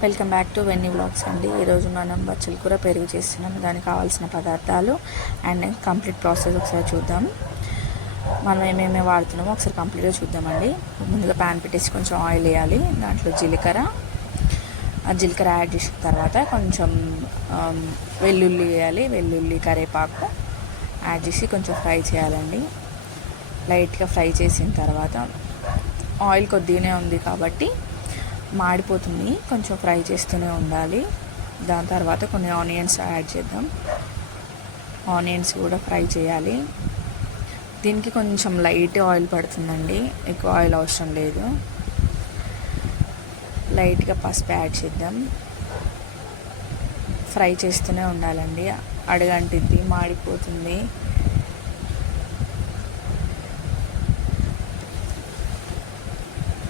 Welcome back to వెన్నీ vlogs అండి. ఈరోజు మనం బచ్చల కూర పెరుగు చేస్తున్నాం. దానికి కావాల్సిన పదార్థాలు అండ్ కంప్లీట్ ప్రాసెస్ ఒకసారి చూద్దాం. మనం ఏమేమి వాడుతున్నామో ఒకసారి కంప్లీట్గా చూద్దామండి. ముందుగా ప్యాన్ పెట్టేసి కొంచెం ఆయిల్ వేయాలి. దాంట్లో జీలకర్ర యాడ్ చేసిన తర్వాత కొంచెం వెల్లుల్లి వేయాలి. వెల్లుల్లి కరివేపాకు యాడ్ చేసి కొంచెం ఫ్రై చేయాలండి. లైట్గా ఫ్రై చేసిన తర్వాత ఆయిల్ కొద్దిగానే ఉంది కాబట్టి మాడిపోతుంది, కొంచెం ఫ్రై చేస్తూనే ఉండాలి. దాని తర్వాత కొన్ని ఆనియన్స్ యాడ్ చేద్దాం. ఆనియన్స్ కూడా ఫ్రై చేయాలి. దీనికి కొంచెం లైట్ ఆయిల్ పడుతుందండి, ఎక్కువ ఆయిల్ అవసరం లేదు. లైట్గా పసుపు యాడ్ చేద్దాం. ఫ్రై చేస్తూనే ఉండాలండి, అడుగంటిద్ది, మాడిపోతుంది.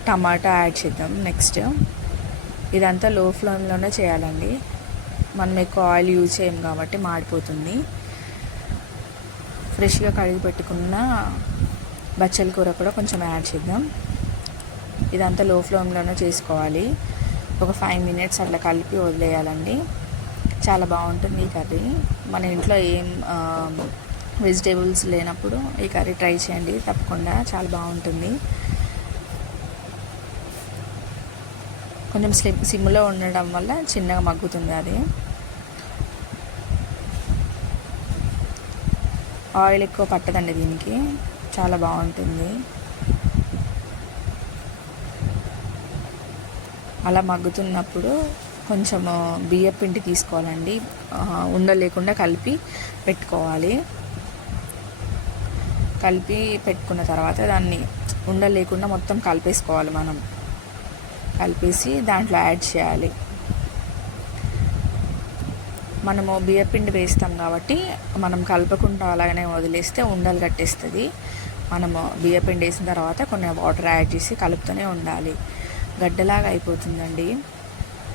టమాటా యాడ్ చేద్దాం. నెక్స్ట్ ఇదంతా లో ఫ్లేమ్లోనే చేయాలండి. మనం ఎక్కువ ఆయిల్ యూజ్ చేయం కాబట్టి మాడిపోతుంది. ఫ్రెష్గా కడిగి పెట్టుకున్న బచ్చల కూర కూడా కొంచెం యాడ్ చేద్దాం. ఇదంతా లో ఫ్లేమ్లోనే చేసుకోవాలి. ఒక 5 minutes అట్లా కలిపి వదిలేయాలండి. చాలా బాగుంటుంది ఈ కర్రీ. మన ఇంట్లో ఏం వెజిటేబుల్స్ లేనప్పుడు ఈ కర్రీ ట్రై చేయండి తప్పకుండా, చాలా బాగుంటుంది. కొంచెం సిమ్లో ఉండడం వల్ల చిన్నగా మగ్గుతుంది. అది ఆయిల్ ఎక్కువ పట్టదండి దీనికి, చాలా బాగుంటుంది. అలా మగ్గుతున్నప్పుడు కొంచెం బియ్యం పిండి తీసుకోవాలండి. ఉండలు లేకుండా కలిపి పెట్టుకోవాలి. కలిపి పెట్టుకున్న తర్వాత దాన్ని ఉండలు లేకుండా మొత్తం కలిపేసుకోవాలి. మనం కలిపేసి దాంట్లో యాడ్ చేయాలి. మనము బియ్యపిండి వేస్తాం కాబట్టి మనం కలపకుండా అలాగనే వదిలేస్తే ఉండలు కట్టేస్తుంది. మనము బియ్యపిండి వేసిన తర్వాత కొన్ని వాటర్ యాడ్ చేసి కలుపుతూనే ఉండాలి. గడ్డలాగా అయిపోతుందండి.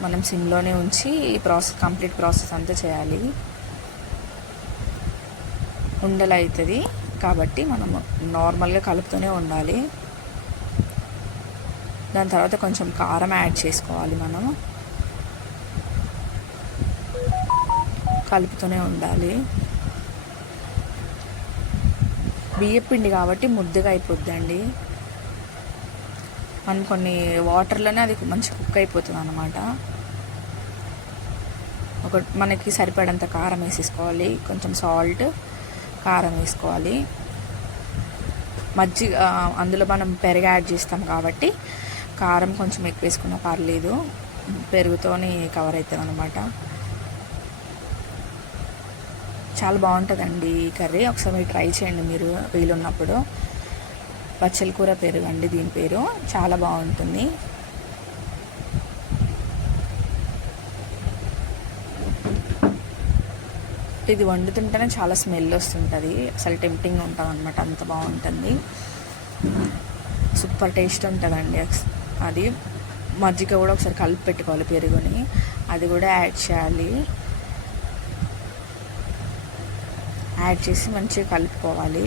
మనం సిమ్లోనే ఉంచి ఈ కంప్లీట్ ప్రాసెస్ అంతా చేయాలి. ఉండలు అవుతుంది కాబట్టి మనము నార్మల్గా కలుపుతూనే ఉండాలి. దాని తర్వాత కొంచెం కారం యాడ్ చేసుకోవాలి. మనము కలుపుతూనే ఉండాలి. బియ్యపిండి కాబట్టి ముద్దగా అయిపోద్దండి. మనం కొన్ని వాటర్లోనే అది మంచి కుక్ అయిపోతుంది అన్నమాట. మనకి సరిపడంత కారం వేసేసుకోవాలి. కొంచెం సాల్ట్, కారం వేసుకోవాలి. మజ్జిగ అందులో మనం పెరుగు యాడ్ చేస్తాం కాబట్టి కారం కొంచెం ఎక్కువ వేసుకున్నా పర్లేదు, పెరుగుతోని కవర్ అవుతుంది అన్నమాట. చాలా బాగుంటుందండి ఈ కర్రీ. ఒకసారి మీరు ట్రై చేయండి మీరు వీలున్నప్పుడు. బచ్చల కూర పెరుగు అండి దీని పేరు. చాలా బాగుంటుంది. ఇది వండుతుంటేనే చాలా స్మెల్ వస్తుంటుంది, అసలు టెంప్టింగ్ ఉంటుంది అనమాట. అంత బాగుంటుంది, సూపర్ టేస్ట్ ఉంటుందండి. అది మజ్జిగ కూడా ఒకసారి కలిపి పెట్టుకోవాలి. పెరుగుని అది కూడా యాడ్ చేయాలి. యాడ్ చేసి మంచిగా కలుపుకోవాలి.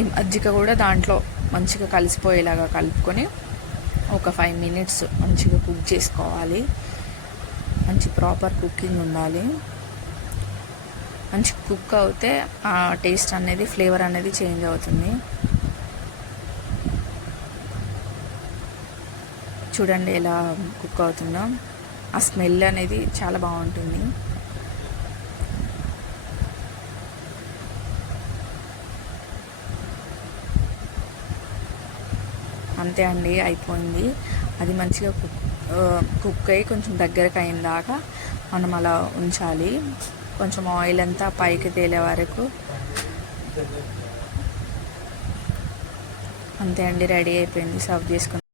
ఈ మజ్జిగ కూడా దాంట్లో మంచిగా కలిసిపోయేలాగా కలుపుకొని ఒక 5 minutes మంచిగా కుక్ చేసుకోవాలి. మంచి ప్రాపర్ కుకింగ్ ఉండాలి. మంచి కుక్ అవుతే ఆ టేస్ట్ అనేది, ఫ్లేవర్ అనేది చేంజ్ అవుతుంది. చూడండి ఎలా కుక్ అవుతుందో. ఆ స్మెల్ అనేది చాలా బాగుంటుంది. అంతే అండి, అయిపోయింది. అది మంచిగా కుక్ అయ్యి కొంచెం దగ్గరకు అయిన దాకా మనం అలా ఉంచాలి. కొంచెం ఆయిల్ అంతా పైకి తేలే వరకు. అంతే అండి, రెడీ అయిపోయింది. సర్వ్ చేసుకుని